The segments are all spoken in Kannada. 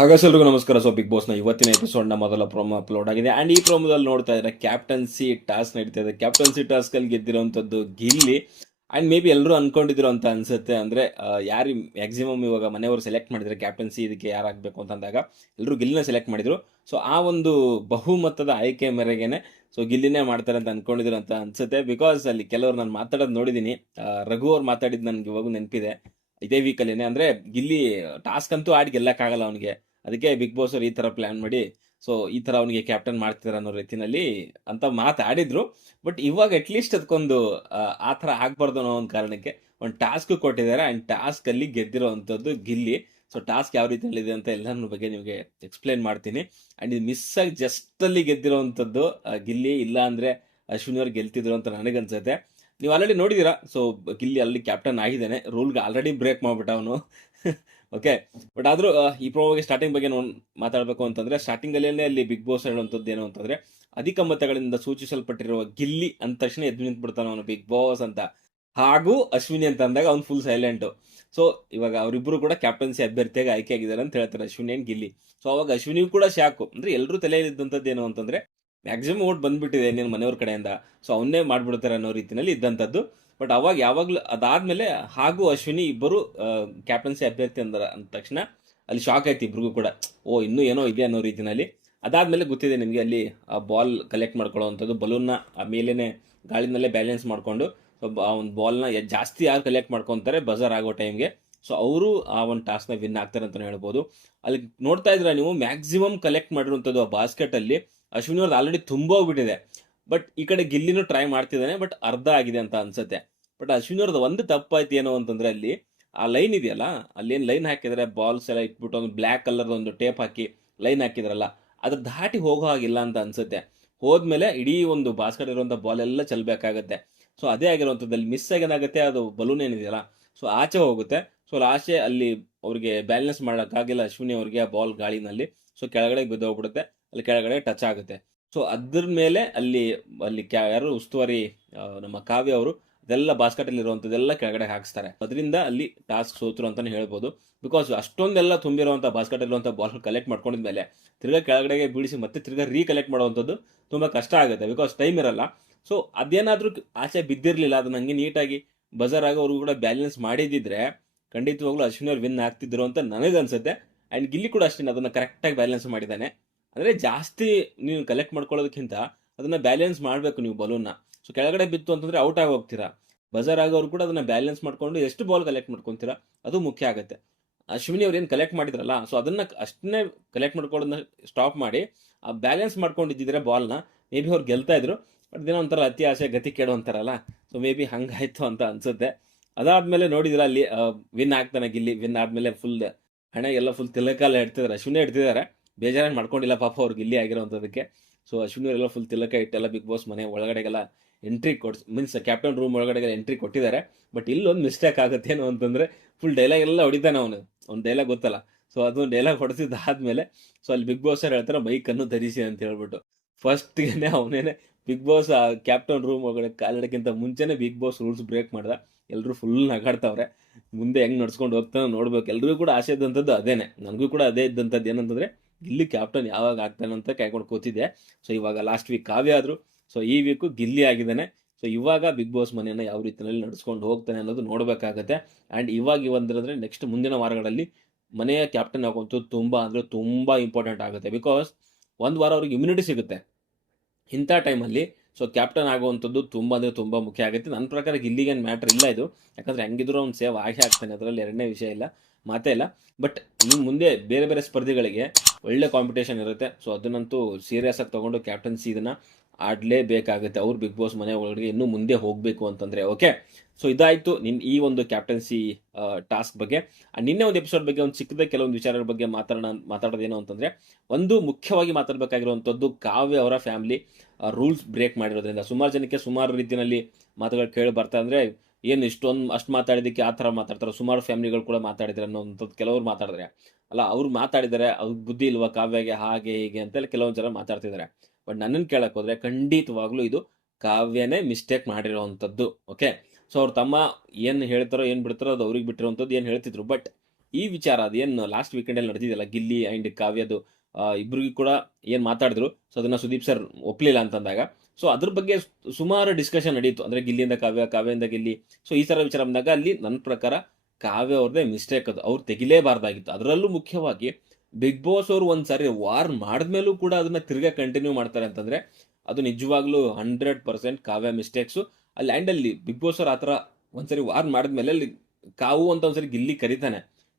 ಹಾಗಾಸಲ್ರಿಗೂ ನಮಸ್ಕಾರ. ಸೊ ಬಿಗ್ ಬಾಸ್ನ ಇವತ್ತಿನ ಎಪಿಸೋಡ್ನ ಮೊದಲ ಪ್ರೋಮೋ ಅಪ್ಲೋಡ್ ಆಗಿದೆ. ಆ್ಯಂಡ್ ಈ ಪ್ರೋಮೋದಲ್ಲಿ ನೋಡ್ತಾ ಇದ್ರೆ ಕ್ಯಾಪ್ಟನ್ಸಿ ಟಾಸ್ಕ್ ನಡೀತಾ ಇದೆ. ಕ್ಯಾಪ್ಟನ್ಸಿ ಟಾಸ್ಕಲ್ಲಿ ಗೆದ್ದಿರೋವಂಥದ್ದು ಗಿಲ್ಲಿ. ಆ್ಯಂಡ್ ಮೇ ಬಿ ಎಲ್ಲರೂ ಅಂದ್ಕೊಂಡಿದ್ರು ಅಂತ ಅನ್ಸುತ್ತೆ. ಅಂದರೆ ಯಾರು ಮ್ಯಾಕ್ಸಿಮಮ್ ಇವಾಗ ಮನೆಯವರು ಸೆಲೆಕ್ಟ್ ಮಾಡಿದರೆ ಕ್ಯಾಪ್ಟನ್ಸಿ ಇದಕ್ಕೆ ಯಾರಾಗಬೇಕು ಅಂತ ಅಂದಾಗ ಎಲ್ಲರೂ ಗಿಲ್ಲಿನ ಸೆಲೆಕ್ಟ್ ಮಾಡಿದ್ರು. ಸೊ ಆ ಒಂದು ಬಹುಮತದ ಆಯ್ಕೆ ಮೇರೆಗೆನೆ ಸೊ ಗಿಲ್ಲಿನೇ ಮಾಡ್ತಾರೆ ಅಂತ ಅಂದ್ಕೊಂಡಿದ್ರು ಅಂತ ಅನ್ಸುತ್ತೆ. ಬಿಕಾಸ್ ಅಲ್ಲಿ ಕೆಲವರು ನಾನು ಮಾತಾಡೋದು ನೋಡಿದ್ದೀನಿ ರಘು ಅವ್ರು ಮಾತಾಡಿದ್ದು ನನಗೆ ಇವಾಗ ನೆನಪಿದೆ. ಇದೇ ವೀಕಲ್ಲಿನೇ ಅಂದರೆ, ಗಿಲ್ಲಿ ಟಾಸ್ಕ್ ಅಂತೂ ಆಡಿ ಗೆಲ್ಲಕ್ಕಾಗಲ್ಲ ಅವನಿಗೆ. ಅದಕ್ಕೆ ಬಿಗ್ ಬಾಸ್ ಅವರು ಈ ಥರ ಪ್ಲ್ಯಾನ್ ಮಾಡಿ ಸೊ ಈ ಥರ ಅವನಿಗೆ ಕ್ಯಾಪ್ಟನ್ ಮಾಡ್ತಿದ್ದಾರೆ ಅನ್ನೋ ರೀತಿನಲ್ಲಿ ಅಂತ ಮಾತಾಡಿದ್ರು ಬಟ್ ಇವಾಗ ಅಟ್ಲೀಸ್ಟ್ ಅದಕ್ಕೊಂದು ಆ, ಆ ಥರ ಆಗಬಾರ್ದು ಅನ್ನೋ ಒಂದು ಕಾರಣಕ್ಕೆ ಒಂದು ಟಾಸ್ಕ್ ಕೊಟ್ಟಿದ್ದಾರೆ. ಆ್ಯಂಡ್ ಟಾಸ್ಕಲ್ಲಿ ಗೆದ್ದಿರೋ ಅಂಥದ್ದು ಗಿಲ್ಲಿ. ಸೊ ಟಾಸ್ಕ್ ಯಾವ ರೀತಿಯಲ್ಲಿ ಇದೆ ಅಂತ ಎಲ್ಲರ ಬಗ್ಗೆ ನಿಮಗೆ ಎಕ್ಸ್ಪ್ಲೈನ್ ಮಾಡ್ತೀನಿ. ಆ್ಯಂಡ್ ಇದು ಮಿಸ್ ಆಗಿ ಜಸ್ಟಲ್ಲಿ ಗೆದ್ದಿರೋ ಅಂಥದ್ದು ಗಿಲ್ಲಿ. ಇಲ್ಲ ಅಂದರೆ ಅಶ್ವಿನಿ ಅವ್ರು ಗೆಲ್ತಿದ್ರು ಅಂತ ನನಗನ್ಸುತ್ತೆ. ನೀವು ಆಲ್ರೆಡಿ ನೋಡಿದ್ದೀರಾ ಸೊ ಗಿಲ್ಲಿ ಅಲ್ಲಿ ಕ್ಯಾಪ್ಟನ್ ಆಗಿದ್ದಾನೆ. ರೂಲ್ಗೆ ಆಲ್ರೆಡಿ ಬ್ರೇಕ್ ಮಾಡಿಬಿಟ್ಟ ಅವನು ಓಕೆ ಬಟ್ ಆದರೂ ಈ ಪ್ರೋಗೆ ಸ್ಟಾರ್ಟಿಂಗ್ ಬಗ್ಗೆ ನೋಡ್ ಮಾತಾಡಬೇಕು ಅಂತಂದ್ರೆ ಸ್ಟಾರ್ಟಿಂಗಲ್ಲೇ ಅಲ್ಲಿ ಬಿಗ್ ಬಾಸ್ ಹೇಳುವಂಥದ್ದು ಏನು ಅಂತಂದ್ರೆ, ಅಧಿಕ ಮತಗಳಿಂದ ಸೂಚಿಸಲ್ಪಟ್ಟಿರುವ ಗಿಲ್ಲಿ ಅಂದ ತಕ್ಷಣ ಎದ್ದು ನಿಂತ್ಬಿಡ್ತಾನೆ ಅವನು ಬಿಗ್ ಬಾಸ್ ಅಂತ. ಹಾಗೂ ಅಶ್ವಿನಿ ಅಂತ ಅಂದಾಗ ಅವ್ನು ಫುಲ್ ಸೈಲೆಂಟು ಸೊ ಇವಾಗ ಅವರಿಬ್ಬರು ಕೂಡ ಕ್ಯಾಪ್ಟನ್ಸಿ ಅಭ್ಯರ್ಥಿಯಾಗಿ ಆಯ್ಕೆ ಆಗಿದ್ದಾರೆ ಅಂತ ಹೇಳ್ತಾರೆ ಅಶ್ವಿನಿ ಅಂಡ್ ಗಿಲ್ಲಿ. ಸೊ ಅವಾಗ ಅಶ್ವಿನಿ ಕೂಡ ಶಾಕು ಅಂದ್ರೆ ಎಲ್ಲರೂ ತಲೆಯಲ್ಲಿದ್ದಂಥದ್ದು ಏನು ಅಂತಂದ್ರೆ ಮ್ಯಾಕ್ಸಿಮಮ್ ಓಟ್ ಬಂದ್ಬಿಟ್ಟಿದೆ ನೀನು ಮನೆಯವ್ರ ಕಡೆಯಿಂದ. ಸೊ ಅವನ್ನೇ ಮಾಡ್ಬಿಡ್ತಾರೆ ಅನ್ನೋ ರೀತಿಯಲ್ಲಿ ಇದ್ದಂಥದ್ದು. ಬಟ್ ಅವಾಗ ಯಾವಾಗಲೂ ಅದಾದ್ಮೇಲೆ ಹಾಗೂ ಅಶ್ವಿನಿ ಇಬ್ಬರು ಕ್ಯಾಪ್ಟನ್ಸಿ ಅಭ್ಯರ್ಥಿ ಅಂದ್ರ, ಅಂದ ತಕ್ಷಣ ಅಲ್ಲಿ ಶಾಕ್ ಆಯ್ತು ಇಬ್ರಿಗೂ ಕೂಡ. ಓ, ಇನ್ನೂ ಏನೋ ಇದೆ ಅನ್ನೋ ರೀತಿನಲ್ಲಿ. ಅದಾದ್ಮೇಲೆ ಗೊತ್ತಿದೆ ನಿಮಗೆ ಅಲ್ಲಿ ಬಾಲ್ ಕಲೆಕ್ಟ್ ಮಾಡ್ಕೊಳ್ಳೋವಂಥದ್ದು ಬಲೂನ್ನ ಆ, ಮೇಲೇನೆ ಗಾಳಿನಲ್ಲೇ ಬ್ಯಾಲೆನ್ಸ್ ಮಾಡಿಕೊಂಡು ಸೊ ಆ ಒಂದು ಬಾಲ್ನ ಜಾಸ್ತಿ ಯಾರು ಕಲೆಕ್ಟ್ ಮಾಡ್ಕೊತಾರೆ ಬಜರ್ ಆಗೋ ಟೈಮ್ಗೆ ಸೊ ಅವರು ಆ ಒಂದು ಟಾಸ್ಕ್ನ ವಿನ್ ಆಗ್ತಾರೆ ಅಂತಲೇ ಹೇಳ್ಬೋದು. ಅಲ್ಲಿ ನೋಡ್ತಾ ಇದ್ರೆ ನೀವು ಮ್ಯಾಕ್ಸಿಮಮ್ ಕಲೆಕ್ಟ್ ಮಾಡಿರುವಂಥದ್ದು ಆ ಬಾಸ್ಕೆಟಲ್ಲಿ ಅಶ್ವಿನಿ ಅವ್ರದ್ದು ಆಲ್ರೆಡಿ ತುಂಬ ಹೋಗ್ಬಿಟ್ಟಿದೆ. ಬಟ್ ಈ ಕಡೆ ಗಿಲ್ಲಿನೂ ಟ್ರೈ ಮಾಡ್ತಿದ್ದಾನೆ ಬಟ್ ಅರ್ಧ ಆಗಿದೆ ಅಂತ ಅನ್ಸುತ್ತೆ. ಬಟ್ ಅಶ್ವಿನ್ ಅವ್ರದ್ದು ಒಂದು ತಪ್ಪಾಯ್ತು ಏನು ಅಂತಂದ್ರೆ ಅಲ್ಲಿ ಆ ಲೈನ್ ಇದೆಯಲ್ಲ ಅಲ್ಲೇನು ಲೈನ್ ಹಾಕಿದ್ರೆ? ಬಾಲ್ಸ್ ಎಲ್ಲ ಇಟ್ಬಿಟ್ಟು ಒಂದು ಬ್ಲ್ಯಾಕ್ ಕಲರ್ ಒಂದು ಟೇಪ್ ಹಾಕಿ ಲೈನ್ ಹಾಕಿದ್ರಲ್ಲ, ಅದ್ರ ದಾಟಿ ಹೋಗೋ ಹಾಗಿಲ್ಲ ಅಂತ ಅನ್ಸುತ್ತೆ. ಹೋದ್ಮೇಲೆ ಇಡೀ ಒಂದು ಬಾಸ್ಕೆಟ್ ಇರುವಂಥ ಬಾಲ್ ಎಲ್ಲ ಚೆಲ್ಬೇಕಾಗತ್ತೆ. ಸೊ ಅದೇ ಆಗಿರುವಂಥದ್ದಲ್ಲಿ ಮಿಸ್ ಆಗೇನಾಗುತ್ತೆ? ಅದು ಬಲೂನ್ ಏನಿದೆಯಲ್ಲ ಸೊ ಆಚೆ ಹೋಗುತ್ತೆ. ಸೊ ಆಚೆ ಅಲ್ಲಿ ಅವ್ರಿಗೆ ಬ್ಯಾಲೆನ್ಸ್ ಮಾಡೋಕ್ಕಾಗಿಲ್ಲ ಅಶ್ವಿನಿ ಅವ್ರಿಗೆ ಬಾಲ್ ಗಾಳಿನಲ್ಲಿ. ಸೊ ಕೆಳಗಡೆ ಬಿದ್ದೋಗ್ಬಿಡುತ್ತೆ, ಅಲ್ಲಿ ಕೆಳಗಡೆ ಟಚ್ ಆಗುತ್ತೆ. ಸೊ ಅದ್ರ ಮೇಲೆ ಅಲ್ಲಿ ಅಲ್ಲಿ ಕ್ಯಾ- ಯಾರು ಉಸ್ತುವಾರಿ ನಮ್ಮ ಕಾವ್ಯ ಅವರು, ಅದೆಲ್ಲ ಬಾಸ್ಕೆಟ್ ಅಲ್ಲಿ ಇರುವಂತದೆಲ್ಲ ಕೆಳಗಡೆ ಹಾಕಿಸ್ತಾರೆ. ಅದರಿಂದ ಅಲ್ಲಿ ಟಾಸ್ಕ್ ಸೋತರು ಅಂತಾನೆ ಹೇಳ್ಬೋದು. ಬಿಕಾಸ್ ಅಷ್ಟೊಂದೆಲ್ಲ ಬಾಸ್ಕೆಟ್ ಇರುವಂತಹ ಬಾಲ್ ಕಲೆಕ್ಟ್ ಮಾಡ್ಕೊಂಡಿದ್ಮೇಲೆ ತಿರ್ಗಾ ಕೆಳಗಡೆಗೆ ಬೀಳಿಸಿ ಮತ್ತೆ ತಿರ್ಗಾ ರೀಕಲೆಕ್ಟ್ ಮಾಡುವಂಥದ್ದು ತುಂಬಾ ಕಷ್ಟ ಆಗುತ್ತೆ. ಬಿಕಾಸ್ ಟೈಮ್ ಇರಲ್ಲ. ಸೊ ಅದೇನಾದ್ರೂ ಆಚೆ ಬಿದ್ದಿರಲಿಲ್ಲ ಅದು ಹಂಗೆ ನೀಟಾಗಿ ಬಜಾರ್ ಆಗ ಅವ್ರಿಗೂ ಕೂಡ ಬ್ಯಾಲೆನ್ಸ್ ಮಾಡಿದಿದ್ರೆ, ಖಂಡಿತವಾಗ್ಲೂ ಅಶ್ವಿನಿ ಅವ್ರು ವಿನ್ ಆಗ್ತಿದ್ರು ಅಂತ ನನಗನ್ಸುತ್ತೆ. ಅಂಡ್ ಗಿಲ್ಲಿ ಕೂಡ ಅಷ್ಟೇ ಅದನ್ನ ಕರೆಕ್ಟಾಗಿ ಬ್ಯಾಲೆನ್ಸ್ ಮಾಡಿದ್ದಾನೆ. ಅಂದ್ರೆ ಜಾಸ್ತಿ ನೀವು ಕಲೆಕ್ಟ್ ಮಾಡ್ಕೊಳ್ಳೋದಕ್ಕಿಂತ ಅದನ್ನು ಬ್ಯಾಲೆನ್ಸ್ ಮಾಡಬೇಕು ನೀವು ಬಲೂನ್ನ ಸೊ ಕೆಳಗಡೆ ಬಿತ್ತು ಅಂತಂದರೆ ಔಟ್ ಆಗಿ ಹೋಗ್ತೀರಾ. ಬಜಾರ್ ಆಗೋರು ಕೂಡ ಅದನ್ನು ಬ್ಯಾಲೆನ್ಸ್ ಮಾಡ್ಕೊಂಡು ಎಷ್ಟು ಬಾಲ್ ಕಲೆಕ್ಟ್ ಮಾಡ್ಕೊತೀರಾ, ಅದು ಮುಖ್ಯ ಆಗುತ್ತೆ. ಅಶ್ವಿನಿ ಅವ್ರು ಏನು ಕಲೆಕ್ಟ್ ಮಾಡಿದ್ರಲ್ಲ ಸೊ ಅದನ್ನು ಅಷ್ಟನ್ನೇ ಕಲೆಕ್ಟ್ ಮಾಡ್ಕೊಳ್ಳೋದನ್ನ ಸ್ಟಾಪ್ ಮಾಡಿ, ಆ ಬ್ಯಾಲೆನ್ಸ್ ಮಾಡ್ಕೊಂಡಿದ್ದಿದ್ರೆ ಬಾಲ್ನ ಮೇ ಬಿ ಅವ್ರು ಗೆಲ್ತಾ ಇದ್ರು ಬಟ್ ದಿನ ಒಂಥರ ಅತಿ ಆಸೆ, ಗತಿ ಕೇಳು ಅಂತಾರಲ್ಲ ಸೊ ಮೇ ಬಿ ಹಂಗಾಯ್ತು ಅಂತ ಅನ್ಸುತ್ತೆ. ಅದಾದ್ಮೇಲೆ ನೋಡಿದ್ರೆ ಅಲ್ಲಿ ವಿನ್ ಆಗ್ತಾನೆ ಗಿಲ್ಲಿ ವಿನ್ ಆದ್ಮೇಲೆ ಫುಲ್ ಹಣೆಗೆಲ್ಲ ಫುಲ್ ತಿಲಕಾಲ ಇಡ್ತಿದ್ದಾರೆ ಅಶ್ವಿನಿ ಇಡ್ತಿದ್ದಾರೆ ಬೇಜಾರಾಗಿ ಮಾಡ್ಕೊಂಡಿಲ್ಲ ಪಾಪ ಅವ್ರಿಗೆ ಇಲ್ಲಿ ಆಗಿರೋವಂಥದ್ದಕ್ಕೆ ಸೊ ಅಶ್ವಿನಿ ಅವರೆಲ್ಲ ಫುಲ್ ತಿಲಕ ಇಟ್ಟೆಲ್ಲ ಬಿಗ್ ಬಾಸ್ ಮನೆ ಒಳಗಡೆಗೆಲ್ಲ ಎಂಟ್ರಿ ಕೊಡ್ಸ್ ಮೀನ್ಸ್ ಕ್ಯಾಪ್ಟನ್ ರೂಮ್ ಒಳಗಡೆಗೆಲ್ಲ ಎಂಟ್ರಿ ಕೊಟ್ಟಿದ್ದಾರೆ. ಬಟ್ ಇಲ್ಲೊಂದು ಮಿಸ್ಟೇಕ್ ಆಗುತ್ತೆ ಏನು ಅಂತಂದ್ರೆ ಫುಲ್ ಡೈಲಾಗ್ ಎಲ್ಲ ಹೊಡಿತಾನೆ ಅವನು. ಅವ್ನು ಡೈಲಾಗ್ ಗೊತ್ತಲ್ಲ. ಸೊ ಅದೊಂದು ಡೈಲಾಗ್ ಹೊಡೆಸಿದ್ದಾದ್ಮೇಲೆ ಸೊ ಅಲ್ಲಿ ಬಿಗ್ ಬಾಸ್ ಅವ್ರು ಹೇಳ್ತಾರೆ ಮೈಕ್ ಅನ್ನು ಧರಿಸಿ ಅಂತ ಹೇಳ್ಬಿಟ್ಟು. ಫಸ್ಟ್ಗೆ ಅವನೇನೆ ಬಿಗ್ ಬಾಸ್ ಕ್ಯಾಪ್ಟನ್ ರೂಮ್ ಒಳಗಡೆ ಕಾಲಿಡಕ್ಕಿಂತ ಮುಂಚೆನೆ ಬಿಗ್ ಬಾಸ್ ರೂಲ್ಸ್ ಬ್ರೇಕ್ ಮಾಡ್ದ. ಎಲ್ಲರೂ ಫುಲ್ ನಗಾಡ್ತಾವ್ರೆ. ಮುಂದೆ ಹೆಂಗ್ ನಡ್ಸ್ಕೊಂಡು ಹೋಗ್ತಾನೆ ನೋಡ್ಬೇಕು. ಎಲ್ಲರಿಗೂ ಕೂಡ ಆಸೆ ಇದ್ದಂಥದ್ದು ಅದೇನೆ. ನನಗೂ ಕೂಡ ಅದೇ ಇದ್ದಂಥದ್ದು ಏನಂತಂದ್ರೆ ಗಿಲ್ಲಿ ಕ್ಯಾಪ್ಟನ್ ಯಾವಾಗ ಆಗ್ತಾನೆ ಅಂತ ಕಾಯ್ಕೊಂಡು ಕೂತಿದ್ದೆ. ಸೊ ಇವಾಗ ಲಾಸ್ಟ್ ವೀಕ್ ಕಾವ್ಯ ಆದರು. ಸೊ ಈ ವೀಕು ಗಿಲ್ಲಿ ಆಗಿದ್ದಾನೆ. ಸೊ ಇವಾಗ ಬಿಗ್ ಬಾಸ್ ಮನೆಯನ್ನು ಯಾವ ರೀತಿಯಲ್ಲಿ ನಡೆಸ್ಕೊಂಡು ಹೋಗ್ತಾನೆ ಅನ್ನೋದು ನೋಡಬೇಕಾಗತ್ತೆ. ಆ್ಯಂಡ್ ಇವಾಗ ಇವಂದ್ರೆ ನೆಕ್ಸ್ಟ್ ಮುಂದಿನ ವಾರಗಳಲ್ಲಿ ಮನೆಯ ಕ್ಯಾಪ್ಟನ್ ಆಗುವಂಥದ್ದು ತುಂಬ ಅಂದರೆ ತುಂಬ ಇಂಪಾರ್ಟೆಂಟ್ ಆಗುತ್ತೆ. ಬಿಕಾಸ್ ಒಂದು ವಾರ ಅವ್ರಿಗೆ ಇಮ್ಯುನಿಟಿ ಸಿಗುತ್ತೆ. ಇಂಥ ಟೈಮಲ್ಲಿ ಸೊ ಕ್ಯಾಪ್ಟನ್ ಆಗುವಂಥದ್ದು ತುಂಬ ಅಂದರೆ ತುಂಬ ಮುಖ್ಯ ಆಗುತ್ತೆ. ನನ್ನ ಪ್ರಕಾರ ಇಲ್ಲಿಗೇನು ಮ್ಯಾಟ್ರ್ ಇಲ್ಲ ಇದು. ಯಾಕಂದರೆ ಹೆಂಗಿದ್ರು ಅವ್ನು ಸೇವ್ ಆಗೇ ಆಗ್ತಾನೆ ಅದರಲ್ಲಿ ಎರಡನೇ ವಿಷಯ ಇಲ್ಲ. ಮಾತೇ ಇಲ್ಲ. ಬಟ್ ಇನ್ನು ಮುಂದೆ ಬೇರೆ ಬೇರೆ ಸ್ಪರ್ಧೆಗಳಿಗೆ ಒಳ್ಳೆ ಕಾಂಪಿಟೇಷನ್ ಇರುತ್ತೆ. ಸೊ ಅದನ್ನಂತೂ ಸೀರಿಯಸ್ ಆಗಿ ತೊಗೊಂಡು ಕ್ಯಾಪ್ಟನ್ಸಿ ಇದನ್ನ ಆಡಲೇಬೇಕಾಗುತ್ತೆ. ಅವ್ರು ಬಿಗ್ ಬಾಸ್ ಮನೆ ಒಳಗಡೆ ಇನ್ನೂ ಮುಂದೆ ಹೋಗಬೇಕು ಅಂತಂದರೆ ಓಕೆ ಸೊ ಇದಾಯಿತು ನಿನ್ನ ಈ ಒಂದು ಕ್ಯಾಪ್ಟನ್ಸಿ ಟಾಸ್ಕ್ ಬಗ್ಗೆ. ನಿನ್ನೆ ಒಂದು ಎಪಿಸೋಡ್ ಬಗ್ಗೆ ಒಂದು ಚಿಕ್ಕದ ಕೆಲವೊಂದು ವಿಚಾರಗಳ ಬಗ್ಗೆ ಮಾತಾಡೋಣ ಮಾತಾಡೋದೇನು ಅಂತಂದರೆ, ಒಂದು ಮುಖ್ಯವಾಗಿ ಮಾತಾಡಬೇಕಾಗಿರುವಂಥದ್ದು ಕಾವ್ಯ ಅವರ ಫ್ಯಾಮಿಲಿ ರೂಲ್ಸ್ ಬ್ರೇಕ್ ಮಾಡಿರೋದ್ರಿಂದ. ಸುಮಾರು ಜನಕ್ಕೆ ಸುಮಾರು ರೀತಿಯಲ್ಲಿ ಮಾತುಗಳು ಕೇಳಿ ಬರ್ತಾ ಅಂದರೆ, ಏನು ಇಷ್ಟೊಂದು, ಅಷ್ಟು ಮಾತಾಡಿದ್ದಕ್ಕೆ ಆ ಥರ ಮಾತಾಡ್ತಾರೆ, ಸುಮಾರು ಫ್ಯಾಮಿಲಿಗಳು ಕೂಡ ಮಾತಾಡಿದ್ರೆ ಅನ್ನೋಂಥದ್ದು ಕೆಲವರು ಮಾತಾಡಿದ್ರೆ. ಅಲ್ಲ, ಅವ್ರು ಮಾತಾಡಿದ್ದಾರೆ, ಅವ್ರಿಗೆ ಬುದ್ಧಿ ಇಲ್ವಾ ಕಾವ್ಯಗೆ, ಹಾಗೆ, ಹೀಗೆ ಅಂತೆಲ್ಲ ಕೆಲವೊಂದು ಜನ ಮಾತಾಡ್ತಿದ್ದಾರೆ. ಬಟ್ ನನ್ನನ್ನು ಕೇಳಕ್ ಹೋದ್ರೆ ಖಂಡಿತವಾಗ್ಲೂ ಇದು ಕಾವ್ಯನೇ ಮಿಸ್ಟೇಕ್ ಮಾಡಿರೋವಂಥದ್ದು ಓಕೆ ಸೊ ಅವ್ರು ತಮ್ಮ ಏನು ಹೇಳ್ತಾರೋ, ಏನು ಬಿಡ್ತಾರೋ ಅದು ಅವ್ರಿಗೆ ಬಿಟ್ಟಿರೋವಂಥದ್ದು ಏನು ಹೇಳ್ತಿದ್ರು. ಬಟ್ ಈ ವಿಚಾರ ಅದೇನು ಲಾಸ್ಟ್ ವೀಕೆಂಡಲ್ಲಿ ನಡೆದಿದೆಯಲ್ಲ ಗಿಲ್ಲಿ ಆ್ಯಂಡ್ ಕಾವ್ಯದು ಇಬ್ಬರಿಗೂ ಕೂಡ ಏನು ಮಾತಾಡಿದ್ರು? ಸೊ ಅದನ್ನು ಸುದೀಪ್ ಸರ್ ಒಪ್ಪಲಿಲ್ಲ ಅಂತಂದಾಗ. ಸೊ ಅದ್ರ ಬಗ್ಗೆ ಸುಮಾರು ಡಿಸ್ಕಷನ್ ನಡೀತು. ಅಂದರೆ ಗಿಲ್ಲಿಯಿಂದ ಕಾವ್ಯ, ಕಾವ್ಯದಿಂದ ಗಿಲ್ಲಿ. ಸೊ ಈ ಥರ ವಿಚಾರ ಬಂದಾಗ ಅಲ್ಲಿ ನನ್ನ ಪ್ರಕಾರ ಕಾವ್ಯ ಅವ್ರದೇ ಮಿಸ್ಟೇಕ್ ಅದು. ಅವ್ರು ತೆಗಿಲೇಬಾರ್ದಾಗಿತ್ತು. ಅದರಲ್ಲೂ ಮುಖ್ಯವಾಗಿ ಬಿಗ್ ಬಾಸ್ ಅವರು ಒಂದ್ಸಾರಿ ವಾರ್ ಮಾಡಿದ್ಮೇಲೂ ಕೂಡ ಅದನ್ನ ತಿರ್ಗಾ ಕಂಟಿನ್ಯೂ ಮಾಡ್ತಾರೆ ಅಂತಂದ್ರೆ ಅದು ನಿಜವಾಗ್ಲೂ ಹಂಡ್ರೆಡ್ ಪರ್ಸೆಂಟ್ ಕಾವ್ಯ ಮಿಸ್ಟೇಕ್ಸು ಅಲ್ಲಿ ಆ್ಯಂಡ್ ಅಲ್ಲಿ ಬಿಗ್ ಬಾಸ್ ಅವ್ರು ಆ ಥರ ಒಂದ್ಸರಿ ವಾರ್ ಮಾಡಿದ್ಮೇಲೆ ಅಲ್ಲಿ ಕಾವು ಅಂತ ಒಂದ್ಸರಿ ಗಿಲ್ಲಿ ಕರಿತಾನೆ.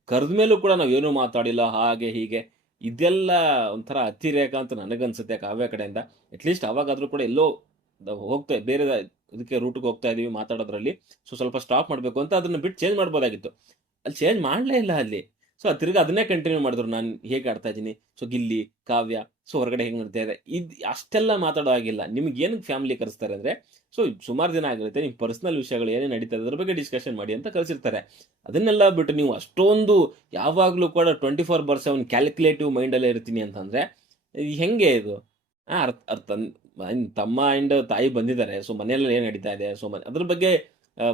ಕರೆದ ಮೇಲೂ ಕೂಡ ನಾವೇನು ಮಾತಾಡಿಲ್ಲ, ಹಾಗೆ ಹೀಗೆ. ಇದೆಲ್ಲ ಒಂಥರ ಅತಿರೇಕ ಅಂತ ನನಗನ್ಸುತ್ತೆ ಕಾವ್ಯ ಕಡೆಯಿಂದ. ಅಟ್ಲೀಸ್ಟ್ ಅವಾಗಾದ್ರೂ ಕೂಡ ಎಲ್ಲೋ ಹೋಗ್ತಾ, ಬೇರೆ ಇದಕ್ಕೆ ರೂಟ್ಗೆ ಹೋಗ್ತಾ ಇದೀವಿ ಮಾತಾಡೋದ್ರಲ್ಲಿ. ಸೊ ಸ್ವಲ್ಪ ಸ್ಟಾಪ್ ಮಾಡಬೇಕು ಅಂತ ಅದನ್ನ ಬಿಟ್ಟು ಚೇಂಜ್ ಮಾಡ್ಬೋದಾಗಿತ್ತು. ಅಲ್ಲಿ ಚೇಂಜ್ ಮಾಡಲೇ ಇಲ್ಲ ಅಲ್ಲಿ. ಸೊ ತಿರ್ಗಿ ಅದನ್ನೇ ಕಂಟಿನ್ಯೂ ಮಾಡಿದ್ರು. ನಾನು ಹೇಗೆ ಆಡ್ತಾ ಇದ್ದೀನಿ? ಸೊ ಗಿಲ್ಲಿ ಕಾವ್ಯ ಸೊ ಹೊರಗಡೆ ಹೆಂಗೆ ನಡ್ತಾ ಇದೆ? ಇದು ಅಷ್ಟೆಲ್ಲ ಮಾತಾಡೋ ಆಗಿಲ್ಲ ನಿಮ್ಗೆ ಏನು ಫ್ಯಾಮಿಲಿ ಕರೆಸ್ತಾರೆ ಅಂದರೆ ಸೊ ಸುಮಾರು ದಿನ ಆಗಿರುತ್ತೆ. ನಿಮ್ಮ ಪರ್ಸನಲ್ ವಿಷಯಗಳು ಏನೇ ನಡೀತಾ ಅದ್ರ ಬಗ್ಗೆ ಡಿಸ್ಕಷನ್ ಮಾಡಿ ಅಂತ ಕಳಿಸಿರ್ತಾರೆ ಅದನ್ನೆಲ್ಲ ಬಿಟ್ಟು ನೀವು ಅಷ್ಟೊಂದು ಯಾವಾಗಲೂ ಕೂಡ twenty four by seven calculative ಮೈಂಡಲ್ಲೇ ಇರ್ತೀನಿ ಅಂತಂದರೆ ಹೆಂಗೆ ಇದು? ಆ, ಅರ್ಥ ಅರ್ಥ ತಮ್ಮ ಆ್ಯಂಡ್ ತಾಯಿ ಬಂದಿದ್ದಾರೆ. ಸೊ ಮನೆಯಲ್ಲಿ ಏನು ನಡೀತಾ ಇದೆ? ಸೊ ಮನೆ ಅದ್ರ ಬಗ್ಗೆ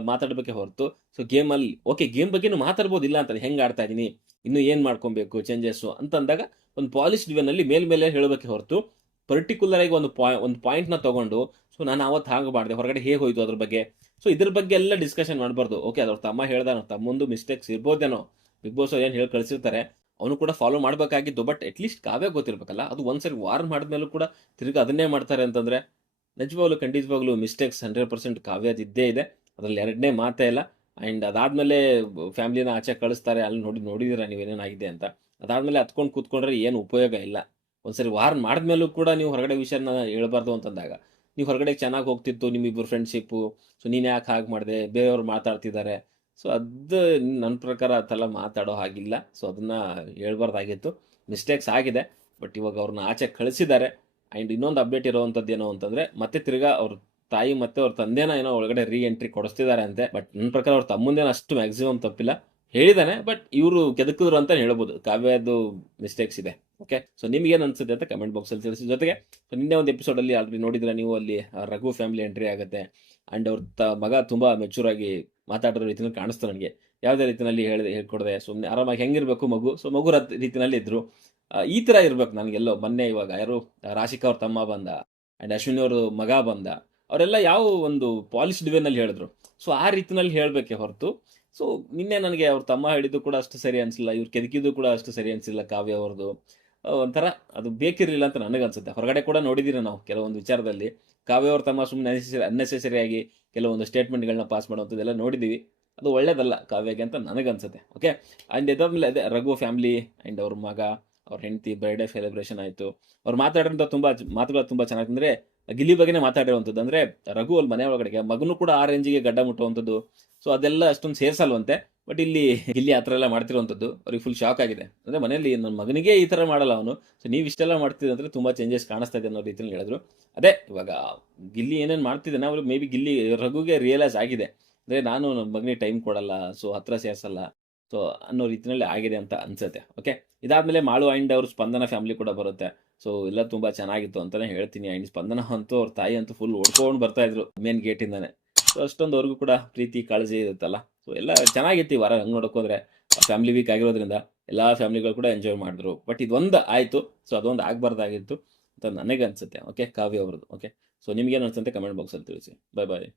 ಮಾತಾಡ್ಬೇಕೆ ಹೊರತು. ಸೊ ಗೇಮಲ್ಲಿ ಓಕೆ ಗೇಮ್ ಬಗ್ಗೆನೂ ಮಾತಾಡ್ಬೋದು ಇಲ್ಲ ಅಂತ ಹೆಂಗೆ ಆಡ್ತಾ ಇದ್ದೀನಿ ಇನ್ನು ಏನು ಮಾಡ್ಕೊಬೇಕು ಚೇಂಜಸ್ಸು ಅಂತ ಅಂದಾಗ ಒಂದು ಪಾಲಿಶ್ಡ್ ವೇನಲ್ಲಿ ಮೇಲ್ಮೇಲೆ ಹೇಳಬೇಕೆ ಹೊರತು. ಪರ್ಟಿಕ್ಯುಲರ್ ಆಗಿ ಒಂದು ಪಾಯ್ ಒಂದು ಪಾಯಿಂಟ್ನ ತಗೊಂಡು ಸೊ ನಾನು ಅವತ್ತು ಹಾಗೆ ಹೊರಗಡೆ ಹೇಗೆ ಹೋಯ್ತು ಅದ್ರ ಬಗ್ಗೆ. ಸೊ ಇದ್ರ ಬಗ್ಗೆ ಎಲ್ಲ ಡಿಸ್ಕಷನ್ ಮಾಡಬಾರ್ದು. ಓಕೆ ಅದ್ರ ತಮ್ಮ ಹೇಳ್ದ ತಮ್ಮೊಂದು ಮಿಸ್ಟೇಕ್ಸ್ ಇರ್ಬೋದೇನೋ. ಬಿಗ್ ಬಾಸ್ ಏನು ಹೇಳಿ, ಕಳಿಸಿರ್ತಾರೆ. ಅವನು ಕೂಡ ಫಾಲೋ ಮಾಡಬೇಕಾಗಿದ್ದು ಬಟ್ ಅಟ್ಲೀಸ್ಟ್ ಕಾವೇ ಗೊತ್ತಿರ್ಬೇಕಲ್ಲ, ಅದು ಒಂದ್ಸರಿ ವಾರ್ನ್ ಮಾಡಿದ್ಮೇಲೂ ಕೂಡ ತಿರ್ಗಿ ಅದನ್ನೇ ಮಾಡ್ತಾರೆ ಅಂತಂದ್ರೆ, ನಿಜವಾಗ್ಲೂ ಖಂಡಿತವಾಗ್ಲೂ ಮಿಸ್ಟೇಕ್ಸ್ ಹಂಡ್ರೆಡ್ ಪರ್ಸೆಂಟ್ ಕಾವ್ಯದ ಇದ್ದೇ ಇದೆ. ಅದ್ರಲ್ಲಿ ಎರಡನೇ ಮಾತೇ ಇಲ್ಲ. ಆ್ಯಂಡ್ ಅದಾದಮೇಲೆ ಫ್ಯಾಮಿಲಿನ ಆಚೆ ಕಳಿಸ್ತಾರೆ, ಅಲ್ಲಿ ನೋಡಿ, ನೋಡಿದಿರ ನೀವೇನೇನಾಗಿದೆ ಅಂತ. ಅದಾದಮೇಲೆ ಹತ್ಕೊಂಡು ಕೂತ್ಕೊಂಡ್ರೆ ಏನು ಉಪಯೋಗ ಇಲ್ಲ. ಒಂದ್ಸರಿ ವಾರ್ನ್ ಮಾಡಿದ್ಮೇಲೂ ಕೂಡ ನೀವು ಹೊರಗಡೆ ವಿಷಯನ ಹೇಳ್ಬಾರ್ದು ಅಂತಂದಾಗ. ನೀವು ಹೊರಗಡೆ ಚೆನ್ನಾಗಿ ಹೋಗ್ತಿತ್ತು ನಿಮ್ಮಿಬ್ಬರು ಫ್ರೆಂಡ್ಶಿಪ್ಪು ಸೊ ನೀನು ಯಾಕೆ ಹಾಗೆ ಮಾಡಿದೆ? ಬೇರೆಯವ್ರು ಮಾತಾಡ್ತಿದ್ದಾರೆ. ಸೊ ಅದು ನನ್ನ ಪ್ರಕಾರ ಅದೆಲ್ಲ ಮಾತಾಡೋ ಹಾಗಿಲ್ಲ. ಸೊ ಅದನ್ನ ಹೇಳ್ಬಾರ್ದಾಗಿತ್ತು. ಮಿಸ್ಟೇಕ್ಸ್ ಆಗಿದೆ. ಬಟ್ ಇವಾಗ ಅವ್ರನ್ನ ಆಚೆ ಕಳಿಸಿದ್ದಾರೆ. ಆ್ಯಂಡ್ ಇನ್ನೊಂದು ಅಪ್ಡೇಟ್ ಇರೋವಂಥದ್ದು ಏನೋ ಅಂತಂದರೆ, ಮತ್ತೆ ತಿರ್ಗಾ ಅವ್ರ ತಾಯಿ ಮತ್ತೆ ಅವ್ರ ತಂದೆನ ಏನೋ ಒಳಗಡೆ ರೀ ಎಂಟ್ರಿ ಕೊಡಿಸ್ತಿದ್ದಾರೆ ಅಂತೆ. ಬಟ್ ನನ್ನ ಪ್ರಕಾರ ಅವ್ರ ತಮ್ಮಂದೇನ ಅಷ್ಟು ಮ್ಯಾಕ್ಸಿಮಮ್ ತಪ್ಪಿಲ್ಲ. ಹೇಳಿದಾನೆ ಬಟ್ ಇವರು ಕೆದಕಿದ್ರು ಅಂತ ಹೇಳ್ಬೋದು. ಕಾವ್ಯದು ಮಿಸ್ಟೇಕ್ಸ್ ಇದೆ. ಓಕೆ ಸೊ ನಿಮ್ಗೆ ಏನು ಅನ್ಸುತ್ತೆ ಅಂತ ಕಮೆಂಟ್ ಬಾಕ್ಸಲ್ಲಿ ತಿಳಿಸಿ. ಜೊತೆಗೆ ನಿನ್ನೆ ಒಂದು ಎಪಿಸೋಡಲ್ಲಿ ಆಲ್ರೆಡಿ ನೋಡಿದ್ರೆ ನೀವು ಅಲ್ಲಿ ರಘು ಫ್ಯಾಮಿಲಿ ಎಂಟ್ರಿ ಆಗುತ್ತೆ. ಆ್ಯಂಡ್ ಅವ್ರ ಮಗ ತುಂಬ ಮೆಚೂರ್ ಆಗಿ ಮಾತಾಡೋ ರೀತಿಯಲ್ಲಿ ಕಾಣಿಸ್ತು ನನಗೆ. ಯಾವುದೇ ರೀತಿಯಲ್ಲಿ ಹೇಳಿದೆ, ಹೇಳ್ಕೊಡದೆ. ಸುಮ್ಮನೆ ಆರಾಮಾಗಿ ಹೆಂಗಿರ್ಬೇಕು ಮಗು? ಸೊ ಮಗು ರತ್- ರೀತಿನಲ್ಲಿ ಇದ್ರು. ಈ ಥರ ಇರ್ಬೇಕು ನನಗೆಲ್ಲೋ ಮೊನ್ನೆ ಇವಾಗ ಯಾರು, ರಾಶಿಕಾ ಅವ್ರ ತಮ್ಮ ಬಂದ. ಆ್ಯಂಡ್ ಅಶ್ವಿನಿ ಅವರು ಮಗ ಬಂದ. ಅವರೆಲ್ಲ ಯಾವ ಒಂದು ಪಾಲಿಶ್ಡ್ ವೇನಲ್ಲಿ ಹೇಳಿದ್ರು. ಸೊ ಆ ರೀತಿನಲ್ಲಿ ಹೇಳಬೇಕೆ ಹೊರತು ಸೊ ನಿನ್ನೆ ನನಗೆ ಅವ್ರ ತಮ್ಮ ಹೇಳಿದ್ದು ಕೂಡ ಅಷ್ಟು ಸರಿ ಅನಿಸಿಲ್ಲ, ಇವ್ರು ಕೆದಕಿದ್ದು ಕೂಡ ಅಷ್ಟು ಸರಿ ಅನಿಸಿಲ್ಲ ಕಾವ್ಯ ಅವ್ರದ್ದು. ಒಂಥರ ಅದು ಬೇಕಿರಲಿಲ್ಲ ಅಂತ ನನಗನ್ಸುತ್ತೆ. ಹೊರಗಡೆ ಕೂಡ ನೋಡಿದ್ದೀರ ನಾವು ಕೆಲವೊಂದು ವಿಚಾರದಲ್ಲಿ. ಕಾವ್ಯ ಅವ್ರ ತಮ್ಮ ಸುಮ್ಮನೆ ಅನ್ನೆಸೆಸರಿ ಆಗಿ ಕೆಲವೊಂದು ಸ್ಟೇಟ್ಮೆಂಟ್ಗಳನ್ನ ಪಾಸ್ ಮಾಡುವಂಥದ್ದೆಲ್ಲ ನೋಡಿದ್ದೀವಿ ಅದು ಒಳ್ಳೇದಲ್ಲ ಕಾವ್ಯಗೆ ಅಂತ ನನಗನ್ಸುತ್ತೆ. ಓಕೆ ಆ್ಯಂಡ್ ಇದಾದ್ಮೇಲೆ ಅದೇ ರಘು ಫ್ಯಾಮಿಲಿ ಆ್ಯಂಡ್ ಅವ್ರ ಮಗ. ಅವ್ರ ಹೆಂಡತಿ ಬರ್ಡೇ ಸೆಲೆಬ್ರೇಷನ್ ಆಯಿತು. ಅವ್ರು ಮಾತಾಡಿರೋಂಥ ತುಂಬ ಮಾತುಗಳು ತುಂಬ ಚೆನ್ನಾಗಿ ಅಂದರೆ ಗಿಲ್ಲಿ ಬಗ್ಗೆನೇ ಮಾತಾಡಿರುವಂಥದ್ದು. ಅಂದರೆ ರಘು ಅಲ್ಲಿ ಮನೆ ಒಳಗಡೆಗೆ, ಮಗನೂ ಕೂಡ ಆ ರೇಂಜಿಗೆ ಗಡ್ಡ ಮುಟ್ಟುವಂಥದ್ದು. ಸೊ ಅದೆಲ್ಲ ಅಷ್ಟೊಂದು ಸೇರ್ಸಲ್ವಂತೆ. ಬಟ್ ಇಲ್ಲಿ ಗಿಲ್ಲಿ ಆ ಥರ ಎಲ್ಲ ಮಾಡ್ತಿರುವಂಥದ್ದು, ಅವ್ರಿಗೆ ಫುಲ್ ಶಾಕ್ ಆಗಿದೆ. ಅಂದರೆ ಮನೆಯಲ್ಲಿ ನನ್ನ ಮಗನಿಗೆ ಈ ಥರ ಮಾಡಲ್ಲ ಅವನು. ಸೊ ನೀವು ಇಷ್ಟೆಲ್ಲ ಮಾಡ್ತಿದ್ದೆ ಅಂದರೆ ತುಂಬ ಚೇಂಜಸ್ ಕಾಣಿಸ್ತಾ ಇದೆ ಅನ್ನೋ ರೀತಿಯಲ್ಲಿ ಹೇಳಿದ್ರು. ಅದೇ, ಇವಾಗ ಗಿಲ್ಲಿ ಏನೇನು ಮಾಡ್ತಿದ್ದಾನೆ, ಅವ್ರಿಗೆ ಮೇ ಬಿ ಗಿಲ್ಲಿ, ರಘುಗೆ ರಿಯಲೈಸ್ ಆಗಿದೆ. ಅಂದರೆ ನಾನು ನನ್ನ ಮಗನಿಗೆ ಟೈಮ್ ಕೊಡಲ್ಲ ಸೊ ಹತ್ರ ಸೇರಿಸಲ್ಲ. ಸೊ ಅನ್ನೋ ರೀತಿಯಲ್ಲಿ ಆಗಿದೆ ಅಂತ ಅನ್ಸುತ್ತೆ. ಓಕೆ ಇದಾದಮೇಲೆ ಮಾಳು ಆ್ಯಂಡ್ ಅವ್ರ ಸ್ಪಂದನ ಫ್ಯಾಮಿಲಿ ಕೂಡ ಬರುತ್ತೆ. ಸೊ ಎಲ್ಲ ತುಂಬ ಚೆನ್ನಾಗಿತ್ತು ಅಂತಲೇ ಹೇಳ್ತೀನಿ. ಆ್ಯಂಡ್ ಸ್ಪಂದನ ಅಂತೂ ಅವ್ರ ತಾಯಿ ಅಂತೂ ಫುಲ್ ಓಡ್ಕೊಂಡು ಬರ್ತಾ ಇದ್ರು ಮೇನ್ ಗೇಟಿಂದಾನೆ ಸೊ ಅಷ್ಟೊಂದು ಅವ್ರಿಗೂ ಕೂಡ ಪ್ರೀತಿ, ಕಾಳಜಿ ಇರುತ್ತಲ್ಲ? ಸೊ ಎಲ್ಲ ಚೆನ್ನಾಗಿತ್ತು ಈ ವಾರ ಹಂಗೆ ನೋಡೋಕ್ಕೋದ್ರೆ ಫ್ಯಾಮಿಲಿ ವೀಕ್ ಆಗಿರೋದ್ರಿಂದ ಎಲ್ಲ ಫ್ಯಾಮಿಲಿಗಳು ಕೂಡ ಎಂಜಾಯ್ ಮಾಡಿದ್ರು. ಬಟ್ ಇದೊಂದು ಆಯಿತು. ಸೊ ಅದೊಂದು ಆಗಬಾರ್ದಾಗಿತ್ತು ಅಂತ ನನಗೆ ಅನ್ಸುತ್ತೆ ಓಕೆ ಕಾವ್ಯ ಅವ್ರದ್ದು. ಓಕೆ ಸೊ ನಿಮ್ಗೇನು ಅನ್ಸುತ್ತೆ ಕಮೆಂಟ್ ಬಾಕ್ಸಲ್ಲಿ ತಿಳಿಸಿ. ಬಾಯ್ ಬಾಯ್